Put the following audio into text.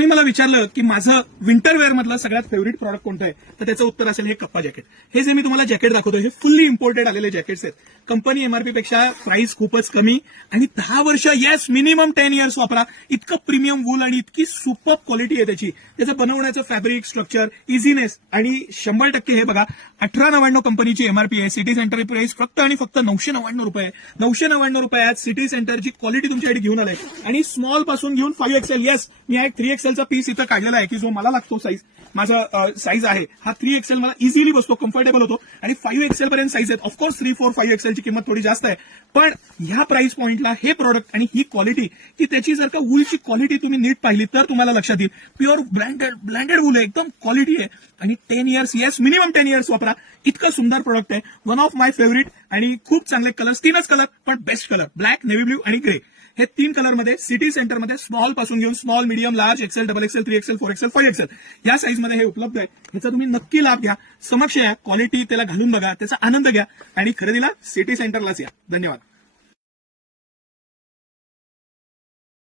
कोणी मला विचारलं की माझं विंटर वेअर मधलं सगळ्यात फेव्हरेट प्रॉडक्ट कोणतं आहे, तर त्याचं उत्तर असेल हे कप्पा जॅकेट. हे जे मी तुम्हाला जॅकेट दाखवतो हे फुल्ली इम्पोर्टेड आलेले जॅकेट्स आहेत. कंपनी एमआरपी पेक्षा प्राइस खूपच कमी आणि 10 वर्ष, येस मिनिमम 10 इयर्स वापरा. इतकं प्रीमियम वूल आणि इतकी सुपर क्वालिटी आहे त्याची. त्याचं बनवण्याचं फॅब्रिक स्ट्रक्चर, इझीनेस आणि 100% हे बघा 1899 कंपनीची एमआरपी आहे. सिटी सेंटर प्राइस फक्त आणि फक्त 999 रुपये. 999 रुपयात सिटी सेंटरची क्वालिटी तुमच्यासाठी घेऊन आलाय आणि स्मॉल पासून घेऊन 5XL. येस, मी एक 3XL चा पीस इथं काढलेला आहे की जो मला लागतो साईज, माझा साईज आहे हा 3XL. मला इझिली बसतो, कम्फर्टेबल होतो आणि 5XL पर्यंत साईज आहेत. ऑफकोर्स 3, 4, 5XL ची किंमत थोडी जास्त आहे, पण ह्या प्राइस पॉइंटला हे प्रोडक्ट आणि ही क्वालिटी, की त्याची जर का वूलची क्वालिटी तुम्ही नीट पाहिली तर तुम्हाला लक्षात येईल. प्युअर ब्लँडेड वूल आहे, एकदम क्वालिटी आहे आणि 10 इयर्स, येस मिनिमम 10 इयर्स वापरा. इतकं सुंदर प्रोडक्ट आहे. वन ऑफ माय फेव्हरेट आणि खूप चांगले कलर्स, 3च कलर पण best colour, black, navy blue आणि ग्रे. हे 3 कलरमध्ये सिटी सेंटरमध्ये स्मॉल पासून घेऊन small, medium, large, XL, XXL, 3XL, 4XL, 5XL या साईजमध्ये हे उपलब्ध आहे. ह्याचा तुम्ही नक्की लाभ घ्या. समक्ष या, क्वालिटी त्याला घालून बघा, त्याचा आनंद घ्या आणि खरेदीला सिटी सेंटरलाच या. धन्यवाद.